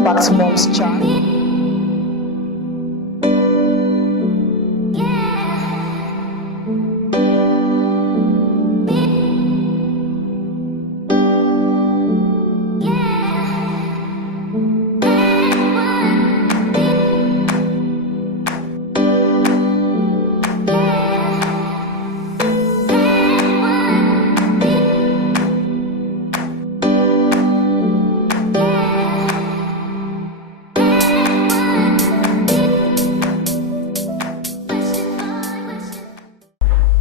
Welcome back to Mom's Chat.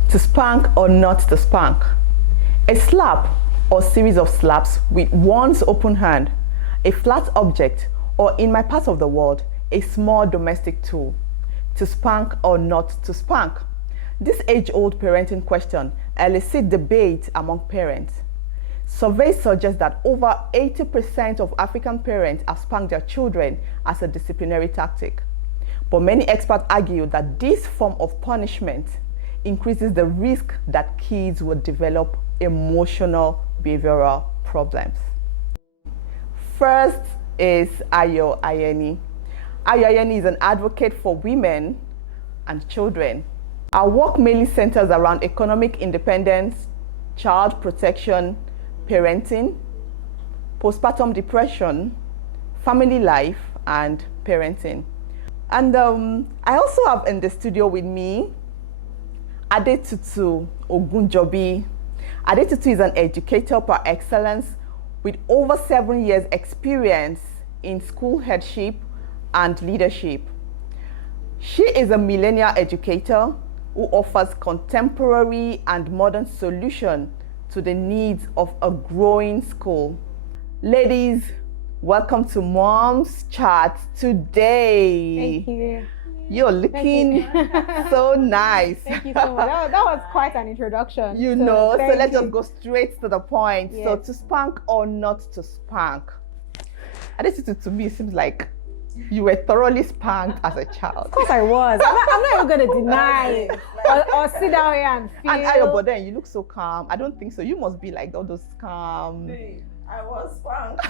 To spank or not to spank? A slap or series of slaps with one's open hand, a flat object, or in my part of the world, a small domestic tool. To spank or not to spank? This age-old parenting question elicits debate among parents. Surveys suggest that over 80% of African parents have spanked their children as a disciplinary tactic. But many experts argue that this form of punishment increases the risk that kids will develop emotional behavioral problems. First is Ayo Ayeni. Ayo Ayeni is an advocate for women and children. Our work mainly centers around economic independence, child protection, parenting, postpartum depression, family life, and parenting. And I also have in the studio with me Adetutu Ogunjobi. Adetutu is an educator par excellence with over 7 years experience in school headship and leadership. She is a millennial educator who offers contemporary and modern solutions to the needs of a growing school. Ladies, welcome to Mom's Chat today. Thank you. You're looking so nice. Thank you so much. That was quite an introduction. So let's just go straight to the point. Yes. So to spank or not to spank? And this is, to me, it seems like you were thoroughly spanked as a child. Of course I was. I'm not even going to deny it or sit down here and feel. And Ayo, but then you look so calm. I don't think so. You must be like all those calm. Hey, I was spanked.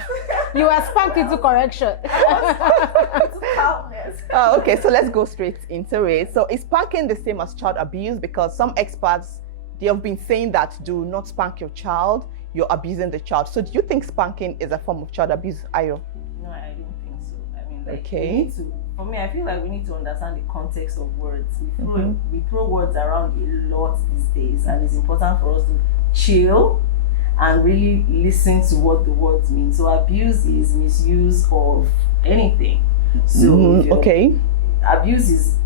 You were spanked into correction. It's calmness. Okay, so let's go straight into it. So is spanking the same as child abuse? Because some experts, they have been saying that do not spank your child, you're abusing the child. So do you think spanking is a form of child abuse, Ayo? No, I don't think so. I mean, like, Okay. we need to, for me, I feel like we need to understand the context of words. We throw words around a lot these days, and it's important for us to chill and really listen to what the words mean. So abuse is misuse of anything. So if okay. abuse is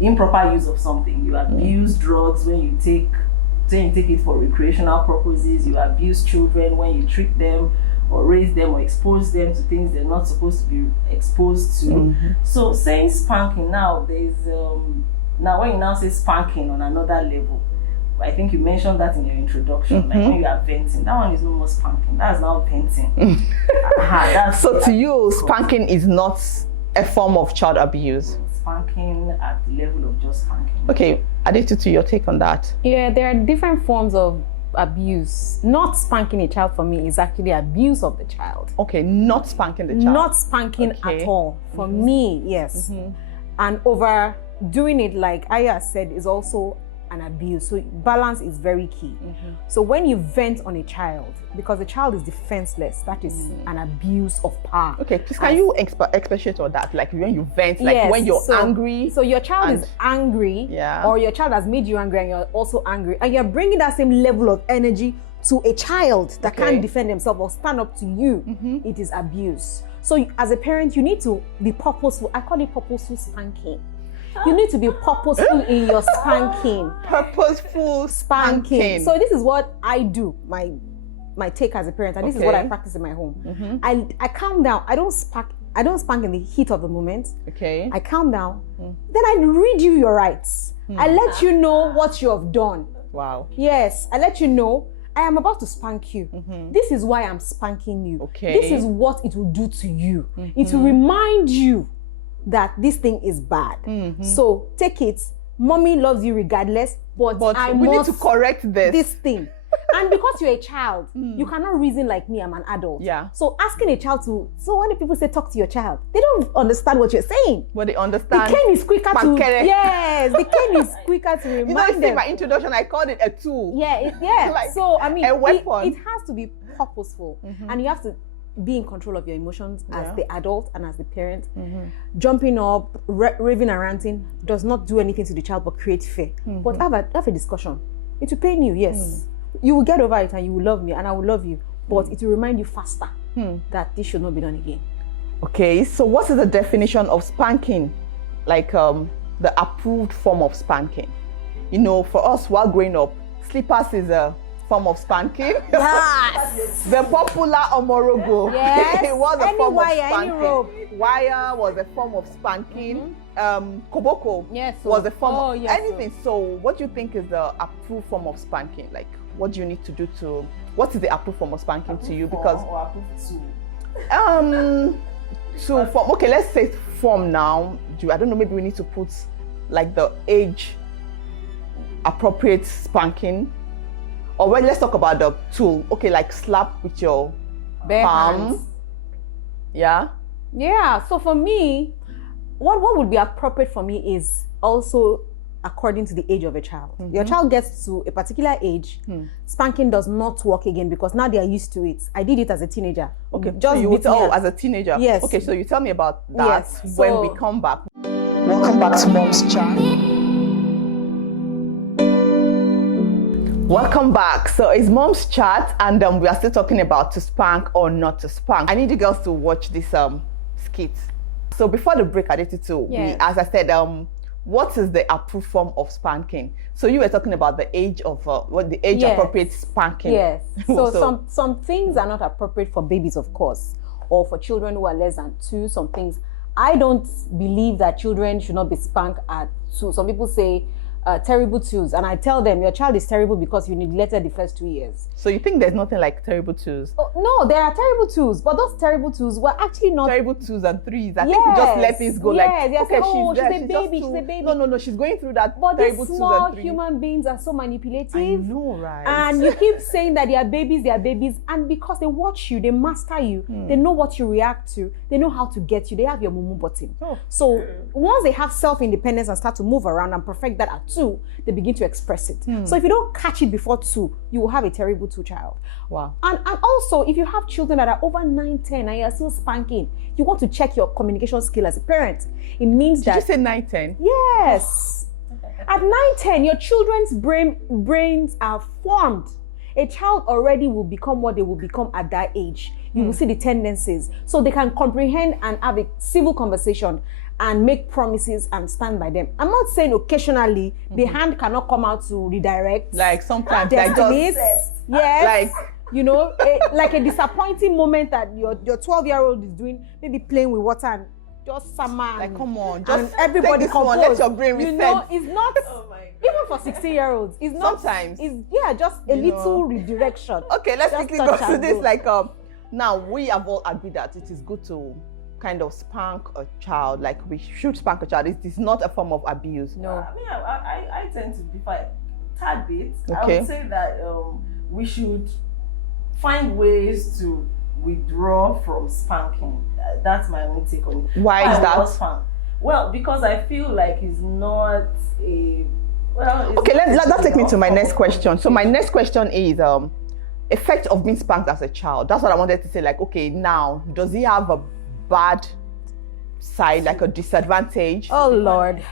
improper use of something. You abuse drugs when you take it for recreational purposes. You abuse children when you treat them or raise them or expose them to things they're not supposed to be exposed to. So saying spanking now, there's now when you now say spanking on another level, I think you mentioned that in your introduction, like when you are venting, that one is no more spanking, that's now venting. So to you, spanking is not a form of child abuse? Spanking at the level of just spanking. Okay, Adetutu, your take on that? Yeah, there are different forms of abuse. Not spanking a child for me is actually abuse of the child. Okay, not spanking the child. Not spanking at all. For me, yes. And overdoing it, like Aya said, is also an abuse. So balance is very key. So when you vent on a child, because the child is defenseless, that is an abuse of power. Okay, please can you expatiate on that? Like when you vent, like Yes, when you're so, angry. So your child is angry, or your child has made you angry and you're also angry, and you're bringing that same level of energy to a child that can't defend themselves or stand up to you. It is abuse. So as a parent, you need to be purposeful. I call it purposeful spanking. You need to be purposeful in your spanking. Purposeful spanking. So this is what I do, my take as a parent, and this is what I practice in my home. I calm down. I don't spank in the heat of the moment. Okay. I calm down. Then I read you your rights. I let you know what you have done. Wow. Yes, I let you know I am about to spank you. This is why I'm spanking you. Okay. This is what it will do to you. It will remind you that this thing is bad. So take it. Mommy loves you regardless, but I we must need to correct this. thing. And because you're a child, you cannot reason like me, I'm an adult. Yeah. So asking a child so when people say talk to your child, they don't understand what you're saying. But they understand. The cane is quicker the cane is quicker to remind them. In my introduction, I called it a tool. Yeah. Like so, I mean, a weapon. It has to be purposeful. And you have to be in control of your emotions as the adult and as the parent. Jumping up, raving and ranting does not do anything to the child but create fear. But have a discussion. It will pain you, yes. You will get over it and you will love me and I will love you. But it will remind you faster that this should not be done again. Okay, so what is the definition of spanking? Like the approved form of spanking? You know, for us while growing up, slippers is a form of spanking. Yes. The popular omorogo. Yes. It was a form of wire, spanking. Wire was a form of spanking. Koboko was a form of anything. So what do you think is the approved form of spanking? Like, what do you need to do to, what is the approved form of spanking to you? Because okay, let's say form now. I don't know, maybe we need to put like the age appropriate spanking. Or well, let's talk about the tool. Okay, like slap with your bare palm. hands. Yeah. So for me, what would be appropriate for me is also according to the age of a child. Your child gets to a particular age, spanking does not work again because now they are used to it. I did it as a teenager. Okay, just as a teenager. Yes. Okay, so you tell me about that when we come back. Welcome back to Mom's Chat. Welcome back. So it's Mom's Chat, and we are still talking about to spank or not to spank. I need you girls to watch this skit. So before the break, as I said, what is the approved form of spanking? So you were talking about the age of the age appropriate spanking. Yes. So some things are not appropriate for babies, of course, or for children who are less than 2. Some things I don't believe that children should not be spanked at 2. Some people say terrible 2s, and I tell them your child is terrible because you neglected the first 2 years. So you think there's nothing like terrible 2s? Oh, no, there are terrible 2s, but those terrible 2s were actually not terrible 2s and 3s. I think we just let things go. Like, okay, she's a baby. No, she's going through that. But terrible these small 2s and 3s. human beings are so manipulative. I know, right? And you keep saying that they are babies, and because they watch you, they master you, they know what you react to, they know how to get you, they have your mumu button. So once they have self-independence and start to move around and perfect that at 2, they begin to express it. So if you don't catch it before 2, you will have a terrible 2 child. Wow. And also, if you have children that are over 9, 10 and you're still spanking, you want to check your communication skill as a parent. It means Did you say 9, 10? Yes. At 9, 10, your children's brains are formed. A child already will become what they will become at that age. You will see the tendencies. So they can comprehend and have a civil conversation and make promises and stand by them. I'm not saying occasionally the hand cannot come out to redirect. Like sometimes yes. Like, you know, like a disappointing moment that your 12-year-old is doing, maybe playing with water and just summer. Like, come on, just everybody take this one, let your brain reset. You know, it's not even for 16-year-olds. It's not sometimes. It's just a little redirection. Okay, let's quickly go to this. Like now we have all agreed that it is good to kind of spank a child. Like we should spank a child. It is not a form of abuse. No. I tend to differ a tad bit. Okay. I would say that we should find ways to withdraw from spanking. That's my own take on it. Why is that? Well, because I feel like it's not a okay, let's take me to my next question. So my next question is effect of being spanked as a child. That's what I wanted to say. Like, okay, now does he have a bad side, like a disadvantage? Oh Lord.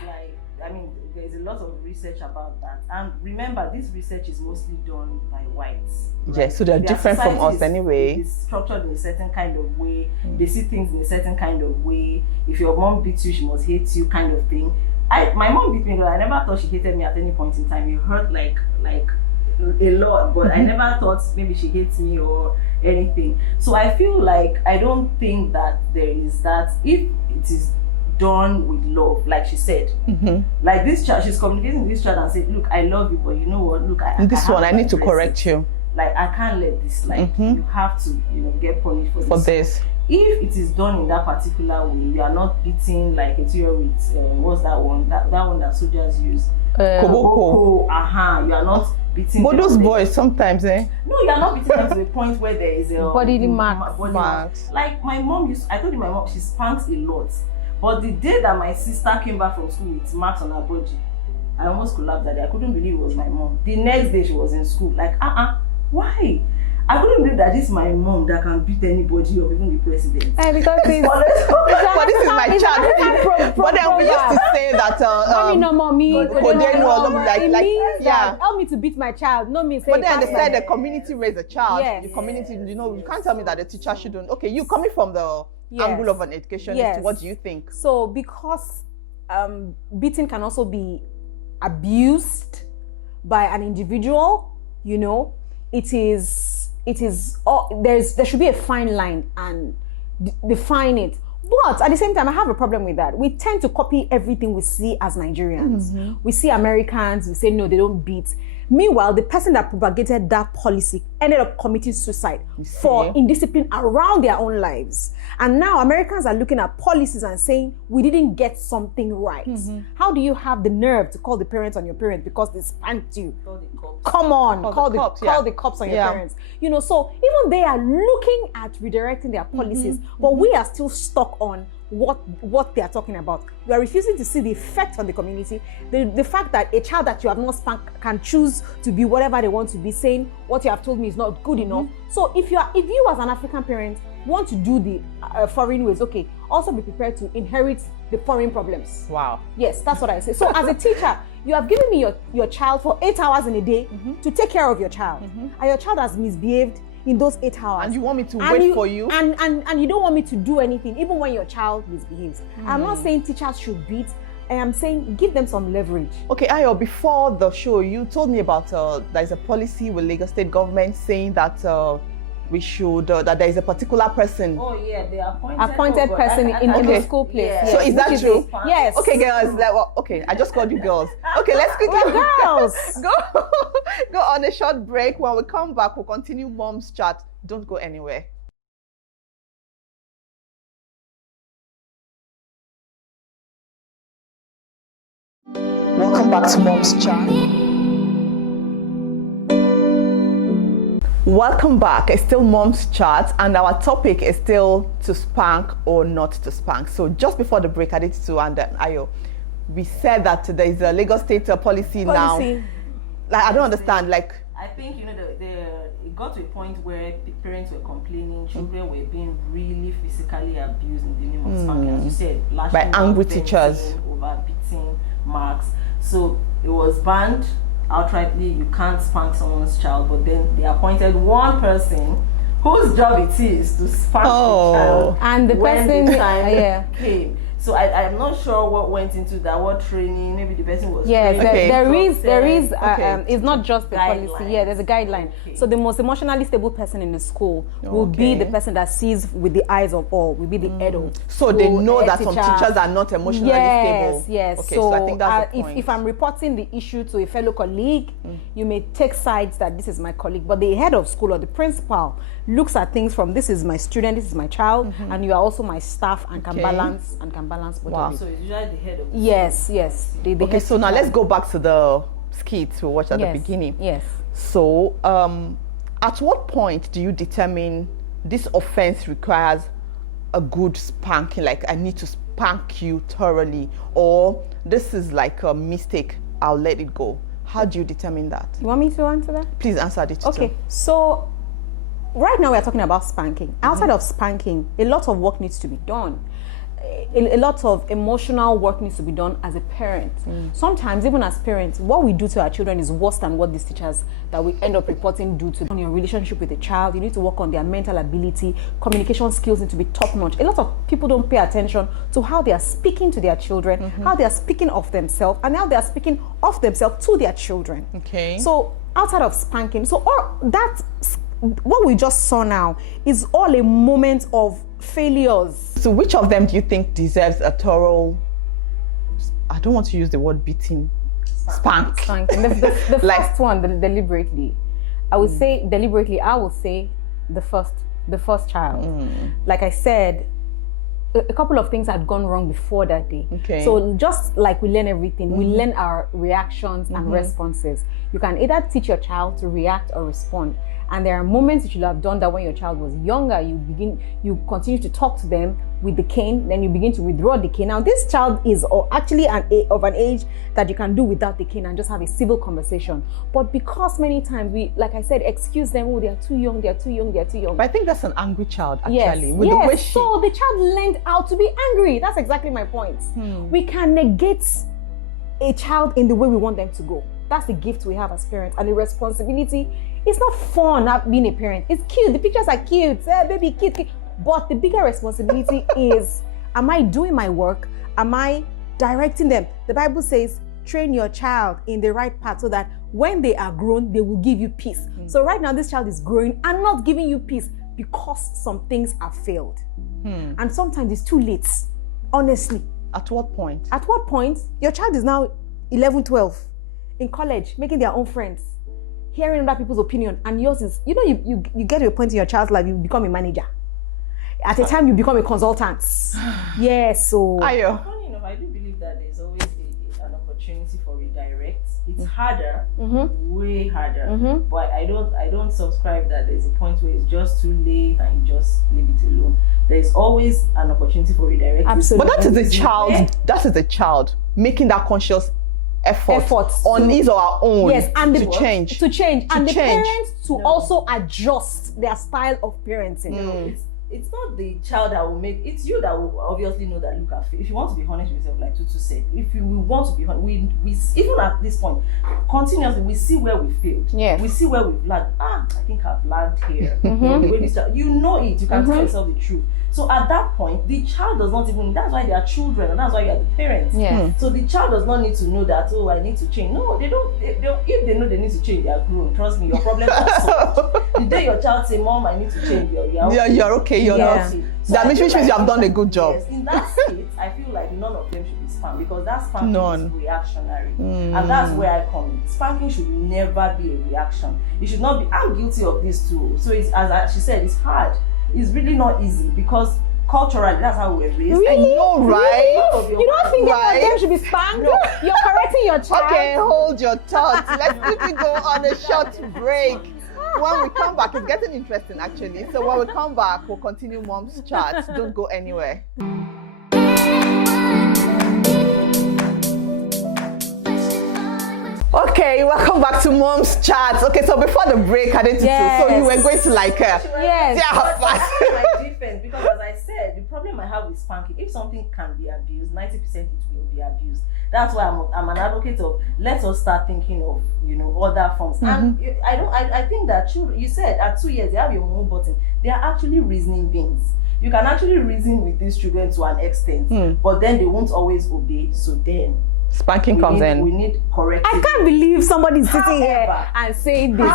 There's a lot of research about that. And remember, this research is mostly done by whites. Right? Yes, so they're different from us anyway. It's structured in a certain kind of way. They see things in a certain kind of way. If your mom beats you, she must hate you, kind of thing. My mom beat me, but I never thought she hated me at any point in time. It hurt like a lot, but I never thought maybe she hates me or anything. So I feel like I don't think that there is that. If it is done with love, like she said, like this child, she's communicating with this child and said, look, I love you, but you know what, look, I need to correct you. Like, I can't let this, like, you have to, get punished for this. If it is done in that particular way, you are not beating like a 2-year-old with what's that one? That one that soldiers use. Koboko. You are not beating but them. Those boys sometimes, eh? No, you're not beating them to the point where there is a bodily marks. Like my mom I told you my mom, she spanks a lot. But the day that my sister came back from school with marks on her body, I almost collapsed that day. I couldn't believe it was my mom. The next day she was in school. Like, why? I couldn't believe that this is my mom that can beat anybody or even the president. Because it's but this is my child. But then we used to say that mommy no mommy. Yeah. Help me to beat my child. No me say. But then they said the community raised a child. Yes. The community, you can't tell me that the teacher shouldn't. Okay, you coming from the angle of an educationist, what do you think? So because beating can also be abused by an individual, there should be a fine line and define it. But at the same time, I have a problem with that. We tend to copy everything we see as Nigerians. We see Americans, we say no, they don't beat. Meanwhile, the person that propagated that policy ended up committing suicide for indiscipline around their own lives. And now Americans are looking at policies and saying, we didn't get something right. How do you have the nerve to call the parents on your parents because they spanked you? Call the cops. Come on, call the cops on your parents. So even they are looking at redirecting their policies, but we are still stuck on what they are talking about. We are refusing to see the effect on the community. The fact that a child that you have not spanked can choose to be whatever they want to be, saying what you have told me is not good enough. So if you as an African parent want to do the foreign ways, okay, also be prepared to inherit the foreign problems. Wow. Yes, that's what I say. So as a teacher, you have given me your child for 8 hours in a day to take care of your child, and your child has misbehaved in those 8 hours. And you want me to wait for you? And you don't want me to do anything, even when your child misbehaves. I'm not saying teachers should beat. I am saying give them some leverage. Okay, Ayo, before the show, you told me about there's a policy with Lagos State government saying that we should, that there is a particular person. Oh yeah, the appointed person in the school place. Yeah. Yes. So is that true? Yes. Okay, girls. Okay, I just called you girls. Okay, let's quickly girls go on a short break. When we come back, we'll continue Mom's Chat. Don't go anywhere. Welcome back to Mom's Chat. Welcome back. It's still Mom's Chat, and our topic is still to spank or not to spank. So just before the break, Aditu and Ayo, we said that there is a Lagos State policy now. Like, I don't understand. Like, I think it got to a point where parents were complaining, children were being really physically abused in the name of spanking, as you said, lashing by angry out, teachers, over beating, marks. So it was banned outrightly. You can't spank someone's child, but then they appointed one person whose job it is to spank the child, and the person the time came. So I'm not sure what went into that, what training, maybe the person was yes, there is okay. It's not just the policy. Yeah, there's a guideline. Okay. So the most emotionally stable person in the school will be the person that sees with the eyes of all, will be the adult. So they know that some teachers are not emotionally stable. Yes. Okay, so I think that's the point. If I'm reporting the issue to a fellow colleague, you may take sides that this is my colleague, but the head of school or the principal looks at things from this is my student, this is my child, and you are also my staff and can balance both of it. So it's usually the head of the Yes. Okay, so now let's go back to the skits we watched at the beginning. Yes. So at what point do you determine this offense requires a good spanking, like I need to spank you thoroughly, or this is like a mistake, I'll let it go? How do you determine that? You want me to answer that? Please answer it. Okay, so right now we're talking about spanking. Outside of spanking, a lot of work needs to be done. A lot of emotional work needs to be done as a parent. Sometimes, even as parents, what we do to our children is worse than what these teachers that we end up reporting do to them. On your relationship with a child, you need to work on their mental ability. Communication skills need to be top-notch. A lot of people don't pay attention to how they are speaking to their children, how they are speaking of themselves, and how they are speaking of themselves to their children. Okay. So outside of spanking, what we just saw now is all a moment of failures. So which of them do you think deserves a thorough, I don't want to use the word beating, spank? The first one, deliberately. I would say deliberately, I would say the first child. Like I said, a couple of things had gone wrong before that day. Okay. So just like we learn everything, we learn our reactions and responses. You can either teach your child to react or respond. And there are moments you should have done that when your child was younger. You continue to talk to them with the cane, then you begin to withdraw the cane. Now, this child is actually of an age that you can do without the cane and just have a civil conversation. But because many times we, like I said, excuse them, oh, they are too young, they are too young, they are too young. But I think that's an angry child, actually. Yes, With the way so the child learned how to be angry. That's exactly my point. We can negate a child in the way we want them to go. That's the gift we have as parents, and the responsibility. It's not fun not being a parent. It's cute. The pictures are cute. Baby, cute. But the bigger responsibility is, am I doing my work? Am I directing them? The Bible says, train your child in the right path so that when they are grown, they will give you peace. So right now, this child is growing and not giving you peace because some things have failed. And sometimes it's too late, honestly. At what point? At what point? Your child is now 11, 12, in college, making their own friends, hearing other people's opinion, and yours is, you get to a point in your child's life, you become a manager. At a time, you become a consultant. Yes, so... Ayo. Funny enough, I do believe that there's always an opportunity for redirect. It's harder, way harder, but I don't subscribe that there's a point where it's just too late and you just leave it alone. There's always an opportunity for redirect. Absolutely. But that is the child. That is the child making that conscious effort on his or her own. Yes, and to change. And the parents to also adjust their style of parenting. It's not the child that will make, it's you that will obviously know that, look, if you want to be honest with yourself, like Tutu said, if you want to be honest, we even at this point, continuously, we see where we failed. Yes. We see where we've learned. I think I've learned here. The way this child, you know it, you can tell yourself the truth. So at that point, the child does not even, that's why they are children, and that's why you are the parents. Yeah. So the child does not need to know that, oh, I need to change. No, they don't, if they know they need to change, they are grown. Trust me, your problem is solved. The day your child say, Mom, I need to change, you're okay, you're not. So that means you have done a good job. Yes, in that state, I feel like none of them should be spanked, because that spanking is reactionary. And that's where I come in. Spanking should never be a reaction. It should not be, I'm guilty of this too. So it's, as she said, it's hard. It's really not easy, because culturally, that's how we're raised. Really? I know, right? You don't think that them should be spanked? No. You're correcting your child. Okay, hold your thoughts. Let's quickly go on a short break. When we come back, it's getting interesting actually. So when we come back, we'll continue Mom's Chat. Don't go anywhere. Okay, welcome back to Mom's Chat. Okay, so before the break, I didn't so you were going to like my defense, because as I said, the problem I have with spanking, if something can be abused, 90% it will be abused. That's why I'm an advocate of, let us start thinking of, other forms. And I think that children, you said at 2 years they have your own button. They are actually reasoning beings. You can actually reason with these children to an extent, but then they won't always obey. So then spanking comes in. We need corrective. I can't believe somebody's sitting here and saying this.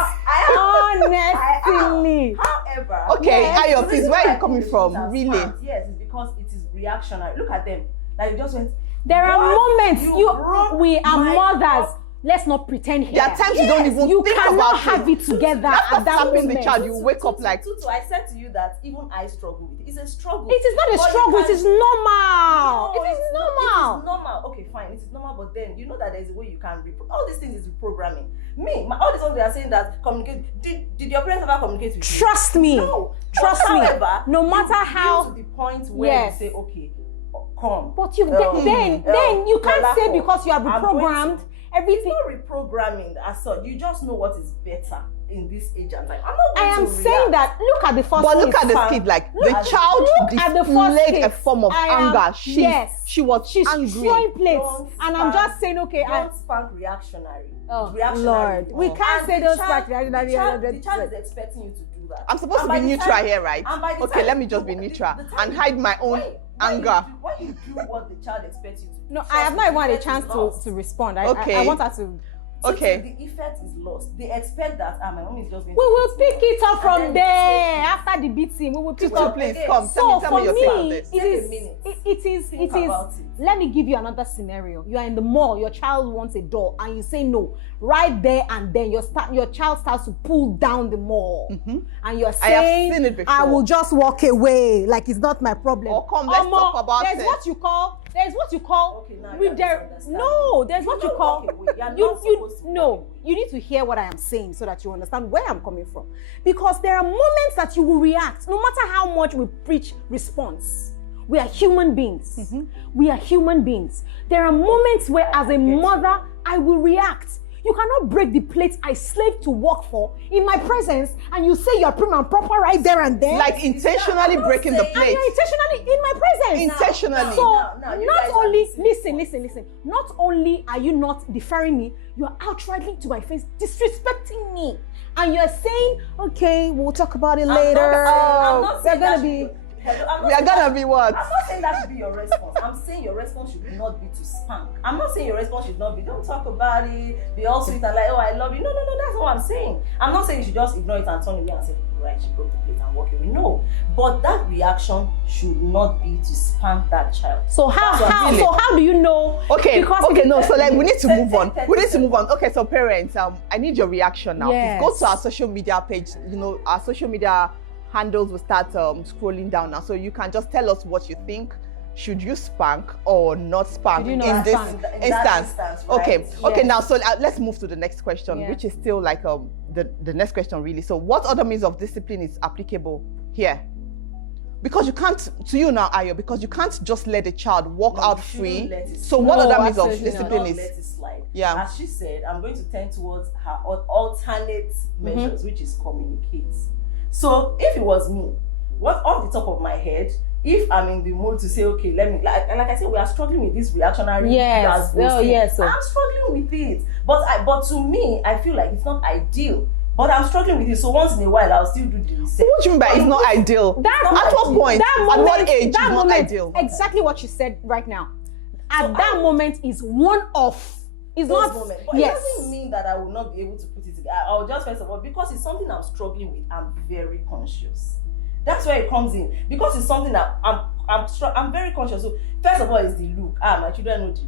Honestly. However, okay, Ayo, please, where are you coming from? Really? Yes, it's because it is reactionary. Look at them. Like you just went. There are moments we are mothers. Let's not pretend here. There are times you don't even think about it. You cannot have it together at that moment. The child, you wake up like. Tutu, I said to you that even I struggle with it. It's a struggle. It is not a struggle. It is normal. No, it is normal. It is normal. Okay, fine. It is normal, but then you know that there's a way you can all these things is reprogramming. All these ones they are saying that communicate. Did your parents ever communicate with you? Trust me. No. Trust me. However, no matter how. To the point where you say, okay, come. But you then you can't say because you are reprogrammed. Everything. It's not reprogramming as such. You just know what is better in this age and time. I am saying that. Look at the first. But look at the kid. Like the child displayed a form of anger. She's angry. Throwing plates, and I'm just saying, okay. Don't spank reactionary. Oh reactionary. Lord, we can't say those spank reactionary. The child is expecting you to do that. I'm supposed to be neutral here, right? Okay, let me just be neutral and hide my own anger. When you do what the child expects you to do. No, I have not even had a chance to respond. I want her to. Okay. The effect is lost. They expect that my mom is just going We to will pick it up from there after the beating. beating. We will pick Tutu, up. please come. So tell me your take on this. It is. Let me give you another scenario. You are in the mall. Your child wants a doll, and you say no. Right there and then, your child starts to pull down the mall, and you're saying, I have seen it before. I will just walk away, like it's not my problem. Or come, let's talk about it. There's what you call. Okay, now there's what you call. You need to hear what I am saying so that you understand where I'm coming from. Because there are moments that you will react, no matter how much we preach response. We are human beings. We are human beings. There are moments where, as a mother, I will react. You cannot break the plate I slaved to work for in my presence, and you say you're prim and proper right there and then. Like intentionally breaking the plate. And you're intentionally in my presence. Intentionally. So not only, listen. Not only are you not deferring me, you're outrightly to my face disrespecting me. And you're saying, okay, we'll talk about it later. We're gonna be... We are gonna be what? I'm not saying that should be your response. I'm saying your response should not be to spank. I'm not saying your response should not be, don't talk about it, be all sweet and like, oh, I love you. No, that's not what I'm saying. I'm not saying you should just ignore it and turn away and say, right, she broke the plate and walk away. No. But that reaction should not be to spank that child. So how do you know? Okay, so like we need to move on. Okay, so parents, I need your reaction now. Yes. Please go to our social media page. Our social media handles will start scrolling down now, so you can just tell us what you think. Should you spank or not spank in this instance? Right? Okay. Now, so let's move to the next question, which is still like the next question really. So, what other means of discipline is applicable here? Because you can't, to you now, Ayo, because you can't just let a child walk out free. So, what other means of discipline is? Let it slide. Yeah. As she said, I'm going to tend towards her alternate measures, which is communicate. So if it was me, what off the top of my head, if I'm in the mood to say, okay, let me, like I said, we are struggling with this reactionary. Yes. I'm struggling with it, but to me, I feel like it's not ideal. But I'm struggling with it, so once in a while, I'll still do the research. What do you mean by it's not ideal? At what point? At what age? That moment, not ideal. Exactly what you said right now. At that moment is one off. It's not. Moment. But it doesn't mean that I will not be able to put it together. I'll just first of all, because it's something I'm struggling with, I'm very conscious. That's where it comes in. Because it's something that I'm very conscious. So first of all, it's the look. My children know the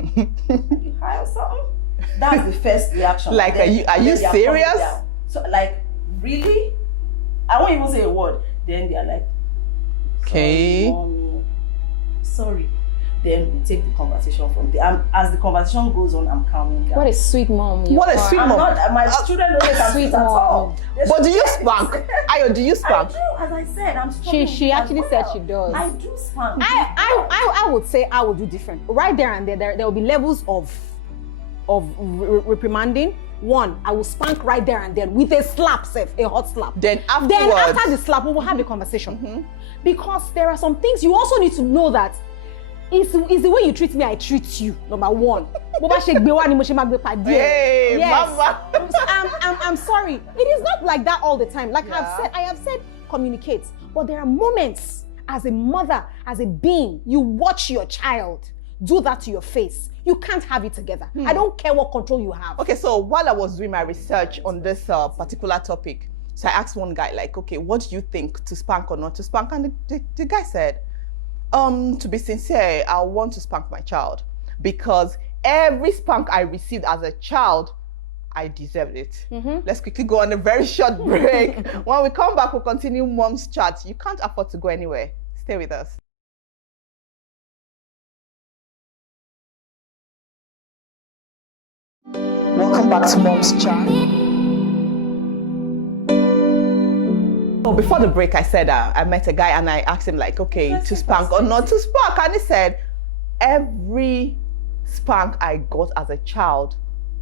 look. You hire something? That's the first reaction. Like, are you serious? So like, really? I won't even say a word. Then they're like, okay, mommy, sorry. Then we take the conversation from there. As the conversation goes on, I'm calming down. What a sweet mom. What a sweet mom. My children don't think I'm sweet at all. But do you spank? Ayo, do you spank? I do, as I said, I'm struggling. She actually said she does. I do spank. I would say I would do different. Right there and there will be levels of reprimanding. One, I will spank right there and then with a slap, a hot slap. Then after the slap, we will have a conversation. Because there are some things you also need to know that it's the way you treat me, I treat you. Number one. Hey, yes. Mama. I'm sorry. It is not like that all the time. Like I have said, communicate. But there are moments as a mother, as a being, you watch your child do that to your face. You can't have it together. I don't care what control you have. Okay, so while I was doing my research on this particular topic, so I asked one guy, like, okay, what do you think, to spank or not to spank? And the guy said, to be sincere, I want to spank my child because every spank I received as a child, I deserved it. Let's quickly go on a very short break. When we come back, we'll continue Mom's Chat. You can't afford to go anywhere. Stay with us. Welcome back to Mom's Chat. So before the break, I said I met a guy and I asked him, like, okay, to spank or not to spank, and he said every spank I got as a child,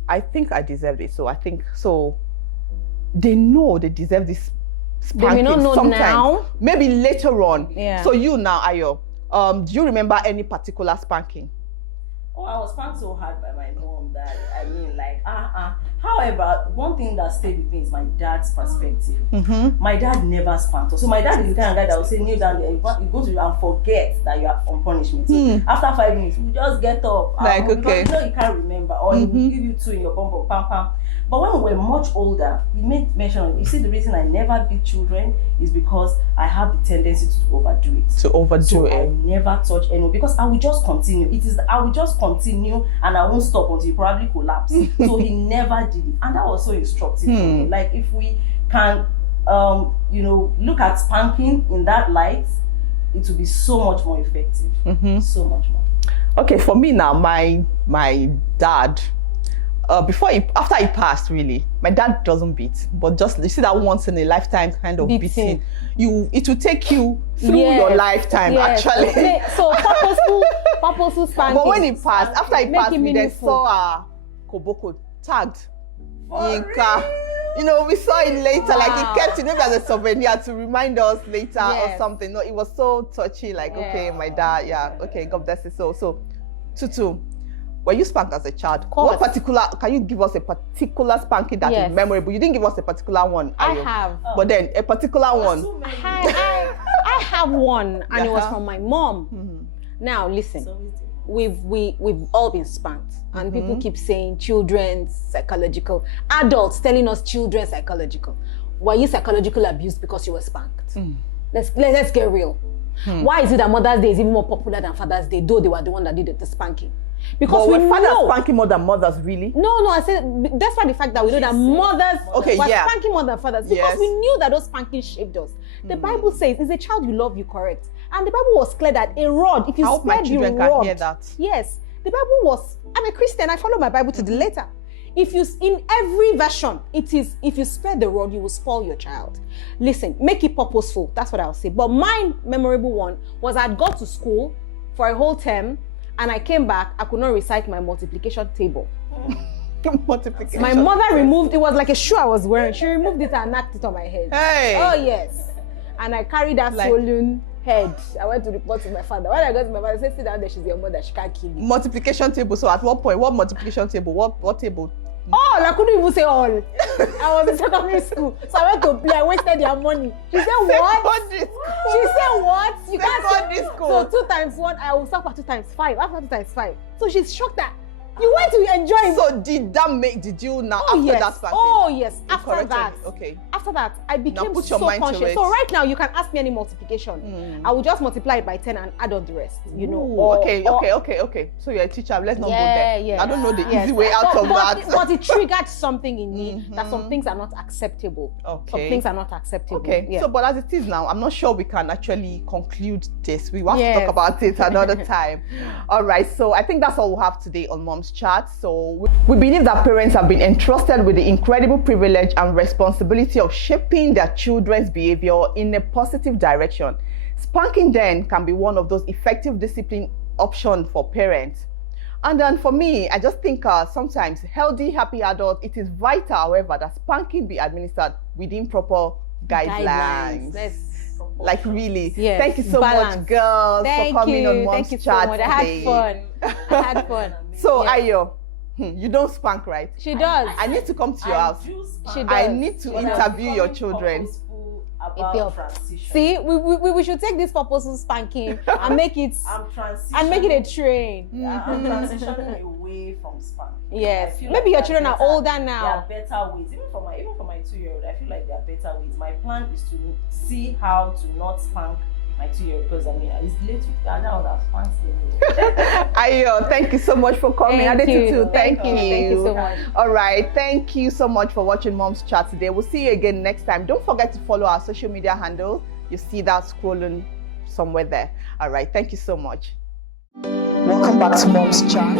I think I deserved it. So I think so. They know they deserve this spanking. They may not know sometime, now. maybe later on. Yeah. So you now, Ayo, do you remember any particular spanking? Oh, I was spanked so hard by my mom that I mean, like, However, one thing that stayed with me is my dad's perspective. My dad never spanked us. So my dad is the kind of guy that will say, kneel down there, you go to and forget that you are on punishment. So after 5 minutes, you just get up. Like, okay. Because you know you can't remember, or he will give you 2 in your bum, pam, pam. But when we were much older, he made mention, you see, the reason I never beat children is because I have the tendency to overdo it. So I never touch anyone because I will just continue. I will just continue and I won't stop until you probably collapse. So he never did it. And that was so instructive for me. Like, if we can, look at spanking in that light, it will be so much more effective. So much more. Okay, for me now, my dad, after he passed, really, my dad doesn't beat, but just, you see that once in a lifetime kind of beating. It will take you through your lifetime, actually. Okay. So purposeful spanking. But when he passed, after he passed, we then saw Koboko tagged Yinka. You know, we saw it later, like he kept it maybe as a souvenir to remind us later or something. No, it was so touchy, like, okay, my dad, okay, God bless it. So, Tutu, were you spanked as a child? What particular, can you give us a particular spanking that is memorable? You didn't give us a particular one. I have. But then a particular one. I have one, and it was from my mom. Now listen, we've all been spanked, and people keep saying children's psychological, adults telling us children's psychological. Were you psychological abused because you were spanked? Let's get real. Why is it that Mother's Day is even more popular than Father's Day, though they were the one that did the spanking? Because we fathers spanking more than mothers, really? No, I said that's why the fact that we know that mothers were spanking more than fathers, because we knew that those spankings shaped us. The Bible says, "Is a child you love, you correct." And the Bible was clear that a rod, if you spread your rod, can hear that. Yes, the Bible was. I'm a Christian. I follow my Bible to the letter. In every version, it is, if you spread the rod, you will spoil your child. Listen, make it purposeful. That's what I'll say. But my memorable one was I'd got to school for a whole term, and I came back, I could not recite my multiplication table. My mother removed, it was like a shoe I was wearing. She removed it and knocked it on my head. Hey. Oh, yes. And I carried that swollen head. I went to report to my father. When I got to my father, I said, sit down there, she's your mother, she can't kill you. Multiplication table. So at what point, what multiplication table? What table? All, I couldn't even say all. I was in secondary school, so I went to play. I wasted their money. She said what? She said what? You can't say. So 2 times 1, I will stop at 2 times 5. After 2 times 5, so she's shocked that you went to enjoy it. So did you now after that spanking? Oh yes, after that. Okay. After that, I became so mind conscious. So right now, you can ask me any multiplication. I will just multiply it by 10 and add on the rest. You know. Okay. So you're a teacher. Let's not go there. Yeah. I don't know the easy way out of that. But it triggered something in me that some things are not acceptable. Okay. Some things are not acceptable. Okay. Yeah. So, but as it is now, I'm not sure we can actually conclude this. We want to talk about it another time. All right. So I think that's all we have today on Mom's Chat. So we believe that parents have been entrusted with the incredible privilege and responsibility of shaping their children's behavior in a positive direction. Spanking then can be one of those effective discipline options for parents. And then for me, I just think sometimes healthy, happy adults, it is vital, however, that spanking be administered within proper guidelines. Like really. Yes. Thank you so much, girls, for coming on Mom's Chat so much. today. I had fun. So Ayo, you don't spank, right? She does. I need to come to your house. She does. I need to interview your children. See, we should take this purposeful spanking and make it a train. I'm transitioning away from spanking. Yes, maybe your children are older now. There are better ways. Even for my 2-year-old, I feel like there are better ways. My plan is to see how to not spank my 2-year-old, because I mean it's late with that. I would have spanked. Ayo, thank you so much for coming. Thank you. Thank you. Thank you so much. All right, thank you so much for watching Mom's Chat today. We'll see you again next time. Don't forget to follow our social media handles. You see that scrolling somewhere there. All right, thank you so much. Welcome back to Mom's Chat.